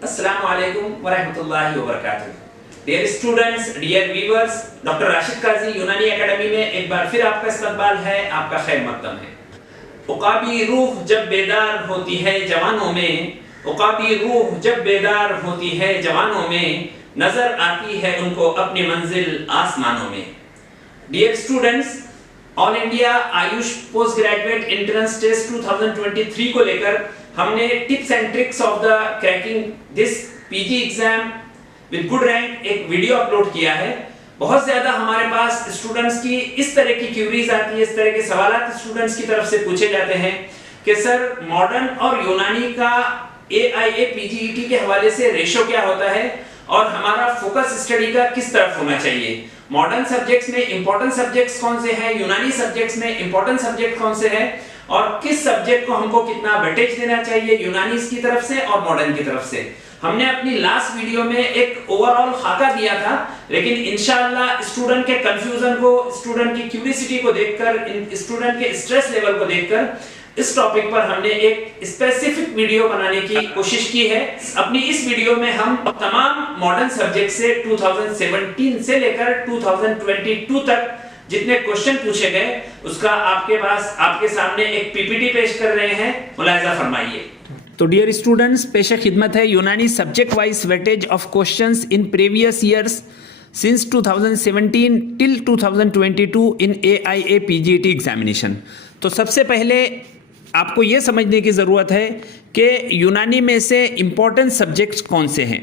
Assalamu alaikum wa rahmatullahi wa barakatuh. Dear students, dear viewers, doctor Rashid Qazi Unani academy में एक बार फिर आपका इस्तकबाल है, आपका खैर मकदम है। उकाबी रूह जब बेदार होती है जवानों में, उकाबी रूह जब बेदार होती है जवानों में, नजर आती है उनको अपनी मंजिल आसमानों में। Dear students, all India Ayush post graduate entrance test 2023 को लेकर हमने tips and tricks of the cracking this PG exam with good rank एक वीडियो अपलोड किया है। बहुत ज्यादा हमारे पास स्टूडेंट्स की इस तरह की क्यूरीज आती है, इस तरह के सवाल स्टूडेंट्स की तरफ से पूछे जाते हैं कि सर मॉडर्न और यूनानी का AIA PGET के हवाले से रेशो क्या होता है और हमारा फोकस स्टडी का किस तरफ होना चाहिए। मॉडर्न सब्जेक्ट्स में इंपॉर्टेंट सब्जेक्ट्स कौन से हैं, यूनानी सब्जेक्ट्स में इंपॉर्टेंट सब्जेक्ट कौन से हैं और किस सब्जेक्ट को हमको कितना वेटेज देना चाहिए यूनानी की तरफ से और मॉडर्न की तरफ से। हमने अपनी लास्ट वीडियो में एक ओवरऑल खाका दिया था, लेकिन इंशाअल्लाह स्टूडेंट के कंफ्यूजन को, स्टूडेंट की क्यूरियोसिटी को देखकर, स्टूडेंट के स्ट्रेस लेवल को देखकर इस टॉपिक पर हमने एक स्पेसिफिक वीडियो बनाने की कोशिश की है। अपनी इस वीडियो में हम तमाम मॉडर्न सब्जेक्ट से 2017 से लेकर 2022 तक जितने क्वेश्चन पूछे गए उसका आपके सामने एक PPT पेश कर रहे हैं, मुलाहिजा फरमाइए। तो डियर स्टूडेंट्स, पेश खिदमत है यूनानी subject wise weightage of questions in previous years since 2017 till 2022 in AIA PGET examination. तो सबसे पहले आपको ये समझने की ज़रूरत है कि यूनानी में से इम्पॉर्टेंट सब्जेक्ट्स कौन से हैं।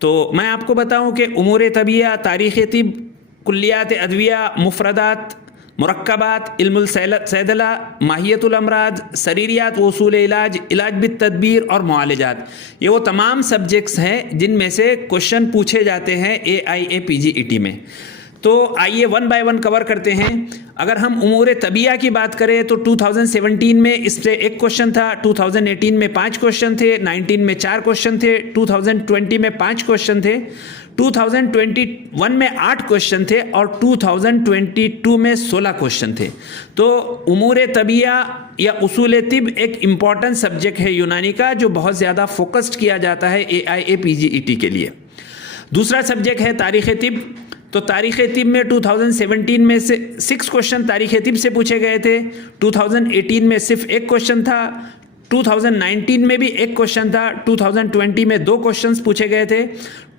तो मैं आपको बताऊं कि उमूर तबिया, तारीख़ तिब, कुल्लियात अदविया, मुफरदात, मुरक्कबात, इल्मुल सैदला, माहियतुल अमराज, सरीरियात व उसूल इलाज, इलाज बित तदबीर और मुआलजात, ये वो तमाम सब्जेक्ट्स हैं जिनमें से क्वेश्चन पूछे जाते हैं AIA PGET में। तो आइए वन बाय वन कवर करते हैं। अगर हम उमूर तबिया की बात करें तो 2017 में इससे एक क्वेश्चन था, 2018 में 5 क्वेश्चन थे, 19 में 4 क्वेश्चन थे, 2020 में 5 क्वेश्चन थे, 2021 में 8 क्वेश्चन थे और 2022 में 16 क्वेश्चन थे। तो उमूर तबिया या उसूल तिब एक इम्पॉर्टेंट सब्जेक्ट है यूनानी का, जो बहुत ज़्यादा फोकस्ड किया जाता है AIA PGET के लिए। दूसरा सब्जेक्ट है तारीख़ तिब। तो तारीख़ तिब में 2017 में से 6 क्वेश्चन तारीख़ तिब से पूछे गए थे, 2018 में सिर्फ एक क्वेश्चन था, 2019 में भी एक क्वेश्चन था, 2020 में 2 क्वेश्चंस पूछे गए थे,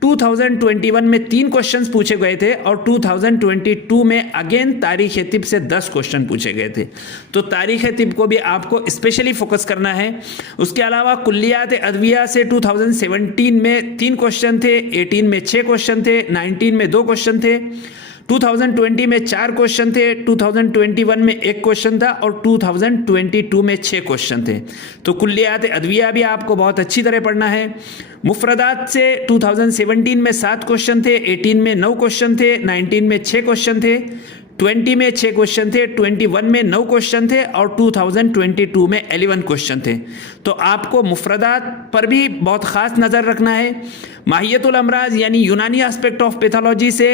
2021 में 3 क्वेश्चंस पूछे गए थे और 2022 में अगेन तारीख़ तिब से 10 क्वेश्चन पूछे गए थे। तो तारीख़ तिब को भी आपको स्पेशली फोकस करना है। उसके अलावा कुल्लियात अदविया से 2017 में 3 क्वेश्चन थे, 18 में 6 क्वेश्चन थे, 19 में 2 क्वेश्चन थे, 2020 में 4 क्वेश्चन थे, 2021 में 1 क्वेश्चन था और 2022 में 6 क्वेश्चन थे। तो कुल्लियात अदविया भी आपको बहुत अच्छी तरह पढ़ना है। मुफरदात से 2017 में 7 क्वेश्चन थे, 18 में 9 क्वेश्चन थे, 19 में 6 क्वेश्चन थे, 20 में 6 क्वेश्चन थे, 21 में 9 क्वेश्चन थे और 2022 में 11 क्वेश्चन थे। तो आपको मुफरदात पर भी बहुत ख़ास नज़र रखना है। माहियतुल अमराज यानी यूनानी एस्पेक्ट ऑफ पैथोलॉजी से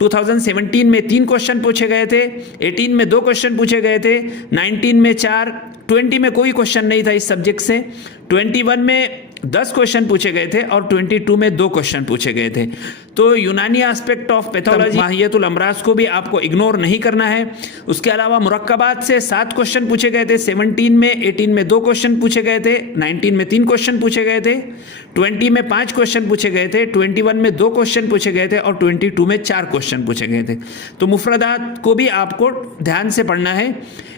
2017 में 3 क्वेश्चन पूछे गए थे, 18 में 2 क्वेश्चन पूछे गए थे, 19 में 4, 20 में कोई क्वेश्चन नहीं था इस सब्जेक्ट से, 21 में 10 क्वेश्चन पूछे गए थे और 22 में 2 क्वेश्चन पूछे गए थे। तो यूनानी एस्पेक्ट ऑफ पैथोलॉजी माहियतुल अमराज को भी आपको इग्नोर नहीं करना है। उसके अलावा मुरक्कबात से 7 क्वेश्चन पूछे गए थे, 17 में, 18 में 2 क्वेश्चन पूछे गए थे, 19 में 3 क्वेश्चन पूछे गए थे, 20 में 5 क्वेश्चन पूछे गए थे, 21 में 2 क्वेश्चन पूछे गए थे और 22 में 4 क्वेश्चन पूछे गए थे। तो मुफरदात को भी आपको ध्यान से पढ़ना है।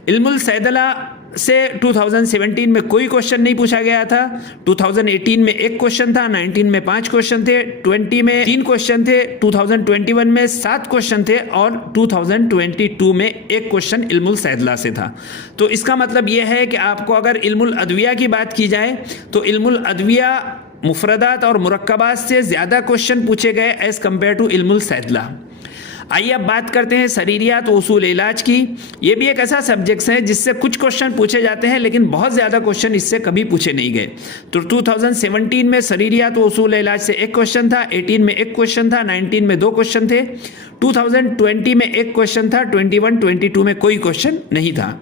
इल्मुल सैदला से 2017 में कोई क्वेश्चन नहीं पूछा गया था, 2018 में 1 क्वेश्चन था, 19 में 5 क्वेश्चन थे, 20 में 3 क्वेश्चन थे, 2021 में 7 क्वेश्चन थे और 2022 में 1 क्वेश्चन इल्मुल सैदला से था। तो इसका मतलब यह है कि आपको अगर इल्मुल अदविया की बात की जाए तो इल्मुल अदविया मुफरदात और मुरक्कबात से ज़्यादा क्वेश्चन पूछे गए एज़ कम्पेयर टू इल्मुल सैदला। आइए अब बात करते हैं सरीरियात व उसूल इलाज की। ये भी एक ऐसा सब्जेक्ट है जिससे कुछ क्वेश्चन पूछे जाते हैं लेकिन बहुत ज़्यादा क्वेश्चन इससे कभी पूछे नहीं गए। तो 2017 में सरीरियात व उसूल इलाज से 1 क्वेश्चन था, 18 में 1 क्वेश्चन था, 19 में 2 क्वेश्चन थे, 2020 में 1 क्वेश्चन था, 21, 22 में कोई क्वेश्चन नहीं था।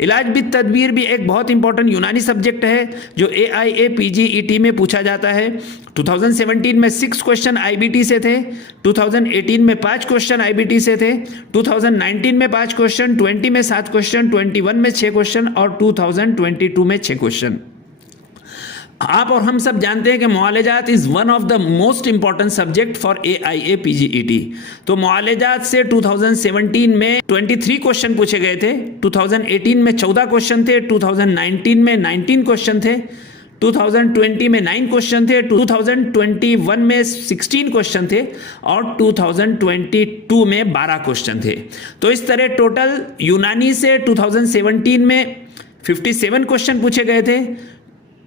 इलाज बिद तदबीर भी एक बहुत इंपॉर्टेंट यूनानी सब्जेक्ट है जो AIA PGET में पूछा जाता है। 2017 में 6 क्वेश्चन IBT से थे, 2018 में 5 क्वेश्चन IBT से थे, 2019 में 5 क्वेश्चन, 20 में 7 क्वेश्चन, 21 में 6 क्वेश्चन और 2022 में 6 क्वेश्चन। आप और हम सब जानते हैं कि Moalajat is one of the most important subject for AIA PGET। तो मुआलजात से 2017 में 23 क्वेश्चन पूछे गए थे, 2018 में 14 क्वेश्चन थे, 2019 में 19 क्वेश्चन थे, 2020 में 9 क्वेश्चन थे, 2021 में 16 क्वेश्चन थे और 2022 में 12 क्वेश्चन थे। तो इस तरह टोटल यूनानी से 2017 में 57 क्वेश्चन पूछे गए थे,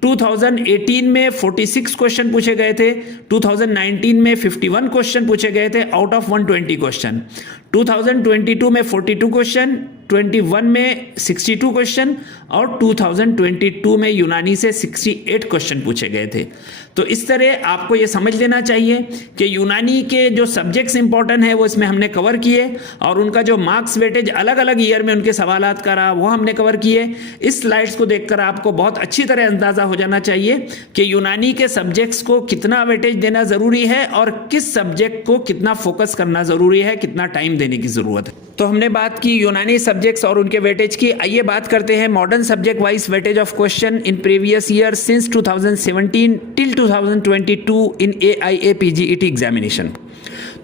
2018 में 46 क्वेश्चन पूछे गए थे, 2019 में 51 क्वेश्चन पूछे गए थे आउट ऑफ 120 क्वेश्चन, 2022 में 42 क्वेश्चन, 21 में 62 क्वेश्चन और 2022 में यूनानी से 68 क्वेश्चन पूछे गए थे। तो इस तरह आपको ये समझ लेना चाहिए कि यूनानी के जो सब्जेक्ट्स इंपॉर्टेंट है वो इसमें हमने कवर किए और उनका जो मार्क्स वेटेज अलग अलग ईयर में उनके सवालात का रहा वो हमने कवर किए। इस स्लाइड्स को देखकर आपको बहुत अच्छी तरह अंदाज़ा हो जाना चाहिए कि यूनानी के सब्जेक्ट्स को कितना वेटेज देना ज़रूरी है और किस सब्जेक्ट को कितना फोकस करना ज़रूरी है, कितना टाइम देने की ज़रूरत है। तो हमने बात की यूनानी सब्जेक्ट्स और उनके वेटेज की। आइए बात करते हैं modern subject wise weightage of question in previous year since 2017 till 2022 in AIA PGET examination.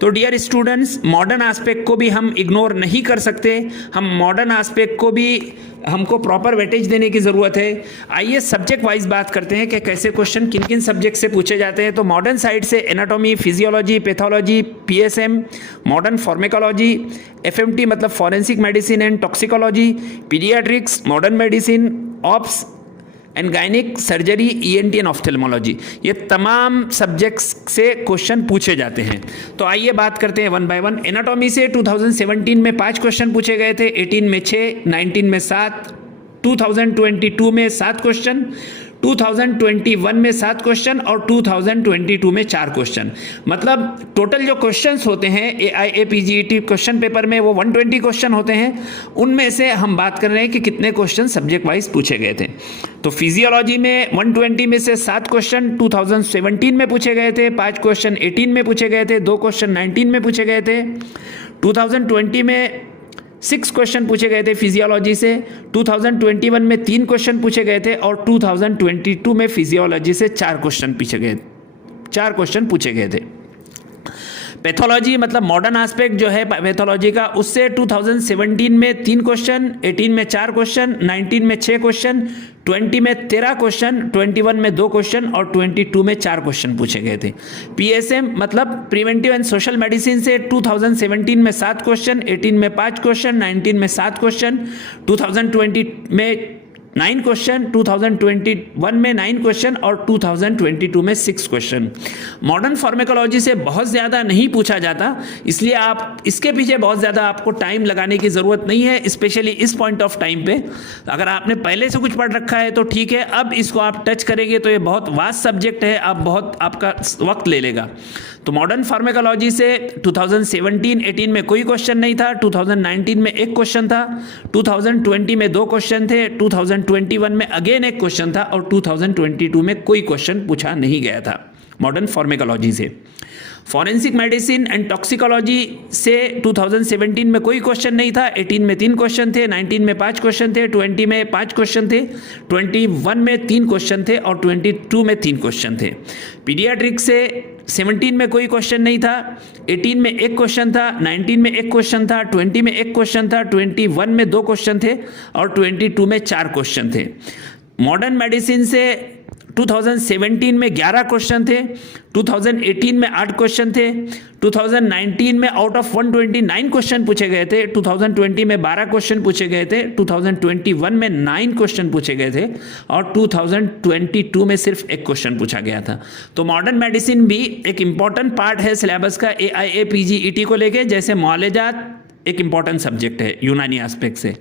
तो डियर स्टूडेंट्स, मॉडर्न एस्पेक्ट को भी हम इग्नोर नहीं कर सकते, हम मॉडर्न एस्पेक्ट को भी हमको प्रॉपर वेटेज देने की ज़रूरत है। आइए सब्जेक्ट वाइज बात करते हैं कि कैसे क्वेश्चन किन किन सब्जेक्ट से पूछे जाते हैं। तो मॉडर्न साइड से anatomy, physiology, pathology, PSM, modern pharmacology, FMT मतलब forensic medicine and toxicology, paediatrics, modern medicine, ops and gynaec surgery, ENT and ophthalmology, ये तमाम सब्जेक्ट्स से क्वेश्चन पूछे जाते हैं। तो आइए बात करते हैं वन बाय वन। एनाटॉमी से 2017 में 5 क्वेश्चन पूछे गए थे, 18 में 6, 19 में 7, 2022 में 7 क्वेश्चन, 2021 में 7 क्वेश्चन और 2022 में 4 क्वेश्चन। मतलब टोटल जो क्वेश्चंस होते हैं AIA PGET क्वेश्चन पेपर में वो 120 क्वेश्चन होते हैं। उनमें से हम बात कर रहे हैं कि कितने क्वेश्चन सब्जेक्ट वाइज पूछे गए थे। तो फिजियोलॉजी में 120 में से 7 क्वेश्चन 2017 में पूछे गए थे, 5 क्वेश्चन 18 में पूछे गए थे, 2 क्वेश्चन 19 में पूछे गए थे। 2020 में 6 क्वेश्चन पूछे गए थे फिजियोलॉजी से, 2021 में 3 क्वेश्चन पूछे गए थे और 2022 में फिजियोलॉजी से 4 क्वेश्चन पूछे गए थे। पैथोलॉजी मतलब मॉडर्न एस्पेक्ट जो है पैथोलॉजी का, उससे 2017 में 3 क्वेश्चन, 18 में 4 क्वेश्चन, 19 में 6 क्वेश्चन, 20 में 13 क्वेश्चन, 21 में 2 क्वेश्चन और 22 में 4 क्वेश्चन पूछे गए थे। PSM मतलब प्रिवेंटिव एंड सोशल मेडिसिन से 2017 में 7 क्वेश्चन, 18 में 5 क्वेश्चन, 19 में 7 क्वेश्चन, 2020 में 9 क्वेश्चन, 2021 में 9 क्वेश्चन और 2022 में 6 क्वेश्चन। मॉडर्न फार्मेकोलॉजी से बहुत ज़्यादा नहीं पूछा जाता, इसलिए आप इसके पीछे बहुत ज़्यादा आपको टाइम लगाने की ज़रूरत नहीं है, स्पेशली इस पॉइंट ऑफ टाइम पे। अगर आपने पहले से कुछ पढ़ रखा है तो ठीक है, अब इसको आप टच करेंगे तो ये बहुत वास्ट सब्जेक्ट है, आप बहुत आपका वक्त ले लेगा। तो मॉडर्न फार्मेकोलॉजी से 2017-18 में कोई क्वेश्चन नहीं था, 2019 में 1 क्वेश्चन था, 2020 में 2 क्वेश्चन थे, 2021 में अगेन 1 क्वेश्चन था और 2022 में कोई क्वेश्चन पूछा नहीं गया था मॉडर्न फार्मेकोलॉजी से। फॉरेंसिक मेडिसिन एंड टॉक्सिकोलॉजी से 2017 में कोई क्वेश्चन नहीं था, 18 में 3 क्वेश्चन थे, 19 में 5 क्वेश्चन थे, 20 में 5 क्वेश्चन थे, 21 में 3 क्वेश्चन थे और 22 में 3 क्वेश्चन थे। पीडियाट्रिक्स से 17 में कोई क्वेश्चन नहीं था, 18 में 1 क्वेश्चन था, 19 में 1 क्वेश्चन था, 20 में 1 क्वेश्चन था, 21 में 2 क्वेश्चन थे और 22 में 4 क्वेश्चन थे। मॉडर्न मेडिसिन से 2017 में 11 क्वेश्चन थे, 2018 में 8 क्वेश्चन थे, 2019 में आउट ऑफ 129 क्वेश्चन पूछे गए थे, 2020 में 12 क्वेश्चन पूछे गए थे, 2021 में 9 क्वेश्चन पूछे गए थे और 2022 में सिर्फ 1 क्वेश्चन पूछा गया था। तो मॉडर्न मेडिसिन भी एक इम्पॉर्टेंट पार्ट है सिलेबस का AIA PGET को लेके, जैसे मुआलजात एक इम्पॉर्टेंट सब्जेक्ट है यूनानी एस्पेक्ट से।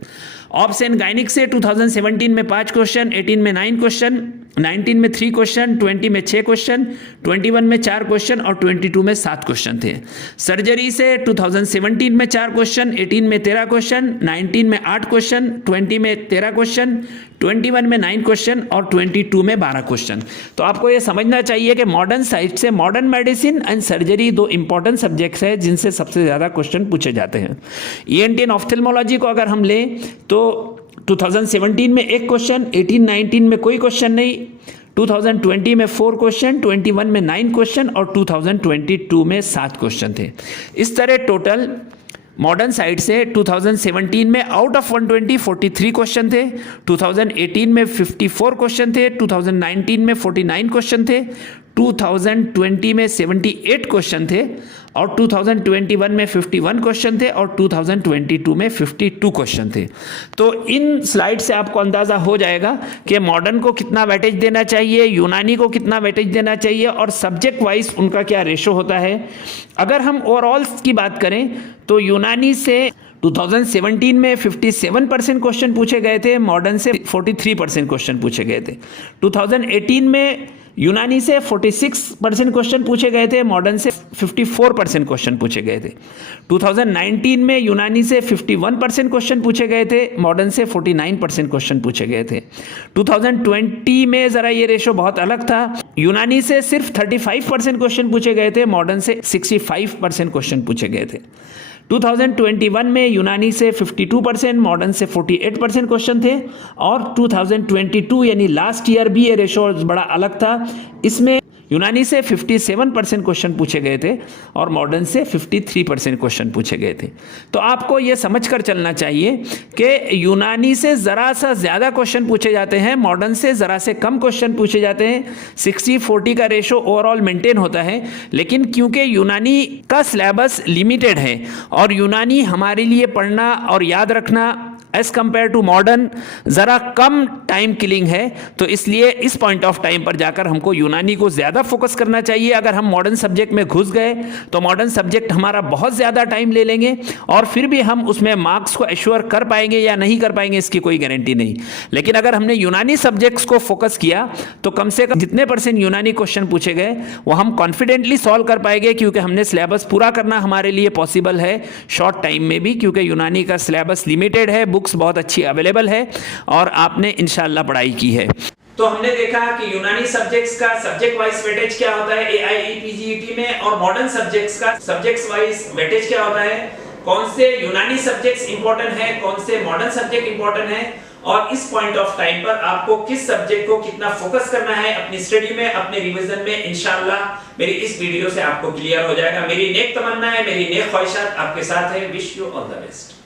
ऑप्स एंड गायनिक से 2017 में 5 क्वेश्चन, 18 में 9 क्वेश्चन, 19 में 3 क्वेश्चन, 20 में 6 क्वेश्चन, 21 में 4 क्वेश्चन और 22 में 7 क्वेश्चन थे। सर्जरी से 2017 में 4 क्वेश्चन, 18 में 13 क्वेश्चन, 19 में 8 क्वेश्चन, 20 में 13 क्वेश्चन, 21 में 9 क्वेश्चन और 22 में 12 क्वेश्चन। तो आपको ये समझना चाहिए कि मॉडर्न साइड से modern medicine and surgery 2 important subjects हैं जिनसे सबसे ज़्यादा क्वेश्चन पूछे जाते हैं। ENT एंड ऑफ्थेल्मोलॉजी को अगर हम लें तो 2017 में 1 क्वेश्चन, 18-19 में कोई क्वेश्चन नहीं, 2020 में 4 क्वेश्चन, 21 में 9 क्वेश्चन और 2022 में 7 क्वेश्चन थे। इस तरह टोटल मॉडर्न साइड से 2017 में आउट ऑफ 120 43 क्वेश्चन थे, 2018 में 54 क्वेश्चन थे, 2019 में 49 क्वेश्चन थे, 2020 में 78 क्वेश्चन थे और 2021 में 51 क्वेश्चन थे और 2022 में 52 क्वेश्चन थे। तो इन स्लाइड से आपको अंदाज़ा हो जाएगा कि मॉडर्न को कितना वेटेज देना चाहिए, यूनानी को कितना वेटेज देना चाहिए और सब्जेक्ट वाइज उनका क्या रेशो होता है। अगर हम ओवरऑल की बात करें तो यूनानी से 2017 में 57% क्वेश्चन पूछे गए थे, मॉडर्न से 43% क्वेश्चन पूछे गए थे। 2018 में यूनानी से 46% क्वेश्चन पूछे गए थे, मॉडर्न से 54% क्वेश्चन पूछे गए थे। 2019 में यूनानी से 51% क्वेश्चन पूछे गए थे, मॉडर्न से 49% क्वेश्चन पूछे गए थे। 2020 में ज़रा ये रेशो बहुत अलग था, यूनानी से सिर्फ 35% क्वेश्चन पूछे गए थे, मॉडर्न से 65% क्वेश्चन पूछे गए थे। 2021 में यूनानी से 52%, मॉडर्न से 48% क्वेश्चन थे और 2022 यानी लास्ट ईयर भी ये रेशो बड़ा अलग था। इसमें यूनानी से 57% क्वेश्चन पूछे गए थे और मॉडर्न से 53% क्वेश्चन पूछे गए थे। तो आपको ये समझकर चलना चाहिए कि यूनानी से ज़रा सा ज़्यादा क्वेश्चन पूछे जाते हैं, मॉडर्न से ज़रा से कम क्वेश्चन पूछे जाते हैं। 60-40 का रेशो ओवरऑल मेंटेन होता है, लेकिन क्योंकि यूनानी का सिलेबस लिमिटेड है और यूनानी हमारे लिए पढ़ना और याद रखना एज कंपेयर टू मॉडर्न ज़रा कम टाइम किलिंग है, तो इसलिए इस पॉइंट ऑफ टाइम पर जाकर हमको यूनानी को ज़्यादा फोकस करना चाहिए। अगर हम मॉडर्न सब्जेक्ट में घुस गए तो मॉडर्न सब्जेक्ट हमारा बहुत ज़्यादा टाइम ले लेंगे और फिर भी हम उसमें मार्क्स को एश्योर कर पाएंगे या नहीं कर पाएंगे इसकी कोई गारंटी नहीं। लेकिन अगर हमने यूनानी सब्जेक्ट्स को फोकस किया तो कम से कम जितने % यूनानी क्वेश्चन पूछे गए वो हम कॉन्फिडेंटली सॉल्व कर पाएंगे, क्योंकि हमने सिलेबस पूरा करना हमारे लिए पॉसिबल है शॉर्ट टाइम में भी, क्योंकि यूनानी का सिलेबस लिमिटेड है, बुक्स बहुत अच्छी अवेलेबल है और आपने इंशाल्लाह पढ़ाई की है। तो हमने देखा कि यूनानी सब्जेक्ट्स का सब्जेक्ट वाइज वेटेज क्या होता है AIE PGET में और मॉडर्न सब्जेक्ट्स का सब्जेक्ट्स वाइज वेटेज क्या होता है, कौन से यूनानी सब्जेक्ट्स इंपॉर्टेंट है, कौन से मॉडर्न सब्जेक्ट इंपॉर्टेंट है और इस पॉइंट ऑफ टाइम पर आपको किस सब्जेक्ट को कितना फोकस करना है अपनी स्टडी में, अपने रिवीजन में। इंशाल्लाह मेरी इस वीडियो से आपको क्लियर हो जाएगा। मेरी नेक तमन्ना है, मेरी नेक ख्वाहिशात आपके साथ है। Wish you all the best.